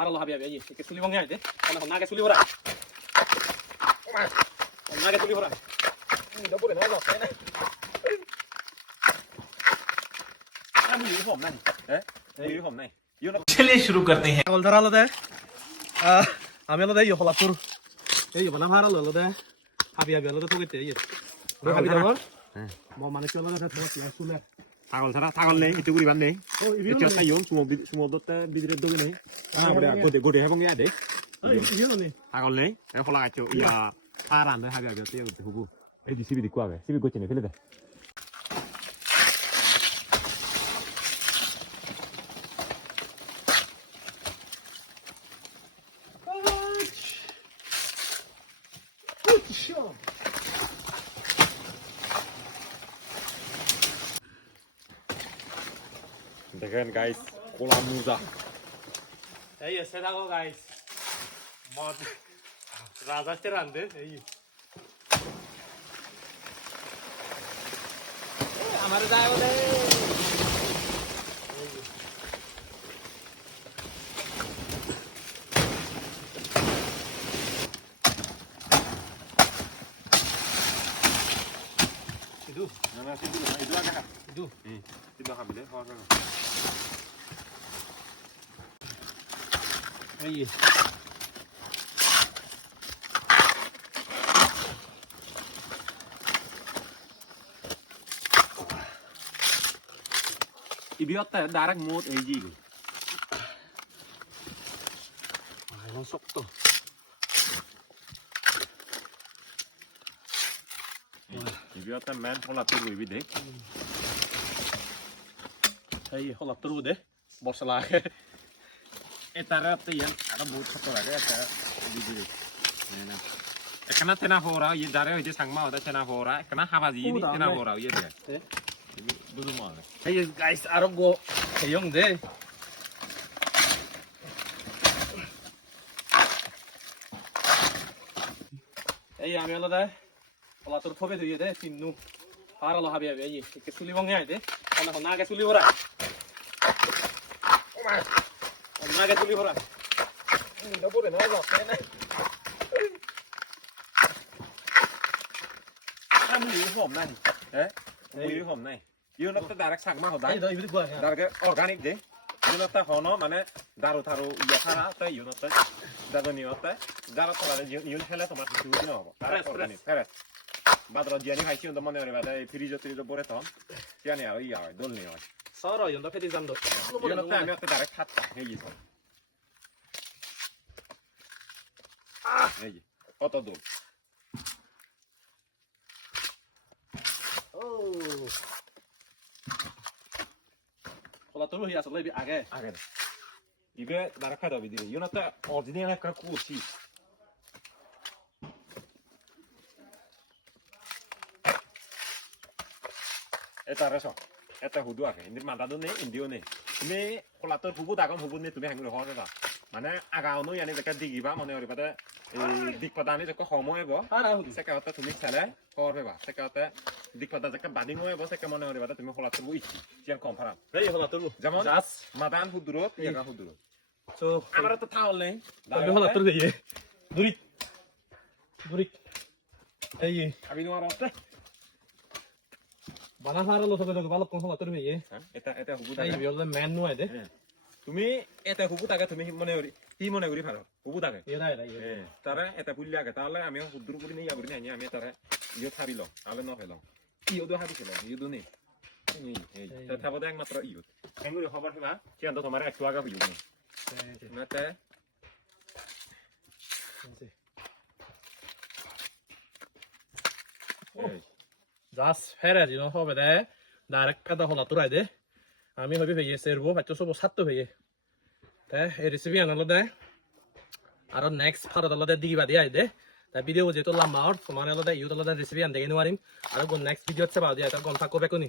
Para lo había allí, que suli bang aide. Ana honna ke suli hora. Honna ke suli hora. Ni do pore na lo ne. Am ni hom nan. Ni hom nai. You know चलिए शुरू करते हैं All ধরা হলো দে আমি হলো দে ইয়ে হলাতুর এই বানা ভাড়া হলো দে হাবি হাবি হলো তো কইতে ইয়ে ওই হাবি দাও ম মানে কি হলো দে তোমার ক্লাস শুনে ছাগল নেই ইতি করিবার নেই এটা একটা ইয়ং সুমদতে বিদিরে দগে নেই আমরা গদে গদে এবং ইয়া দে ইয়ে নে ছাগল নেই এ ফলা আছো ইয়া পারান দে হাবি হাবি তে হুবু এই দি সিবি দি কোয়াবে সিবি গচ্ছে নে ফেলে দে দেখেন গাইস কোলা মুজা এই এসে থাকো গাইস মদ রাজা চেরান্দে এই আমার যায় বলে Itu, না সিবি না ইদু আগা itu. সিবি হাবিলে হওয়া এই ইবিয়তে ডাইরেক্ট মোড এই জি আইন শক্ত ইবিয়তে ম্যান ফলা তুই হইবি দে এই হলা তোর দে বসলা এটারাতে ইয়ান আর বহুত ছোট লাগে এটা দিদি না এখানে তেনা হরা ইয়ে দারে হইতে সাংমা ওটা তেনা হরা এখানে হাবাজি নি তেনা হরা ইয়ে দে দুদু মারে এই গাইস আরোগ্য হেয়ং দে এই আমি হলো দে হলা তোর ফবে দিয়ে দে তিন্নু আর হলো হাবি হাবি এই কে সুলি বঙ্গে আইদে না হনা কে সুলি হরা হনা কে সুলি হরা নি পরে না lo ne am ni hom nan ni hom nai you know the direct sang ma ho dai এই দই বিদি Gaya direct organic de you know ta hono mane daru tharu ya khara ta you know ta dado ni otta daro ta you hela tomar tu no organic fresh badro jiani hai chi on mone ore bada frijo trijo pore ton jiani আর ইয়া দল নি হয় 서로 연다 패디 잠도 you know ta আমি একটা direct খাতা এই জি এই জি কত দল 오. হলা তোর হই আসলে আগে আগে 이게 나락하다 비디리 이거는 어디냐 갖고 오지 에따라서 에따 후두하게 인들 만다도네 인디오네 근데 콜라토 후부 다감 후부네 두배 한국에 허르다 মানে আগাওনো ইয়ানি জাকা দিগিবা মনে হরিবাতে এই দিকপদানি জাকা সময়ব আরা হুদি সেকাতে তুমি খেলে করবেবা সেকাতে দিকপদা জাকা বাদিং হইব সেকা মনে হরিবাতে তুমি 콜라토 বুইছি চিয়ান কনফারেন্স এই হলা তোর যেমন জাস মাদান হুদুরত ইয়াগা হুদুরত সো আমার তো তাহল নেই আমি হলা তোর গইয়ে দুরি দুরি এই আমি তোমার অস্তে বানা হারালো তো তো ভালো কোন হলা তোর গইয়ে এটা হুবু এই থাকে বিয়লে ম্যান নো আইদে তুমি এটা হুবু থাকে তুমি মনে করি কি মনে করি ভালো হুবু থাকে এরা এরা তারা এটা পুল্লি আগে তাহলে আমি হুদুর করি নেই আবরি নাই আমি তারা ইও থাবিল তাহলে ন ফেলাম ইও দো হাবি ফেলাম ইও দো নেই এই তা থাবদে একমাত্র ইও এঙ্গুরি খবর হেবা চিয়ান তো তোমার একটু আগা হইব না তে জাস ফেরে দিন হবে দে ডাইরেক্ট পেদা হলা তোর আইদে আমি হবি ভেয়ে সেরবো বাচ্চা সব সাতটো ভেয়ে তে এই রেসিপি আনলো দে আর নেক্সট ফারত আলাদা দিবা দিয়া আইদে তা ভিডিও যেহেতু লম্বা আর তোমার আলাদা ইউত আলাদা রেসিপি আনতে গেলে মারিম আর নেক্সট ভিডিও হচ্ছে বাদ দিয়া এটা গন্থা কবে কোনি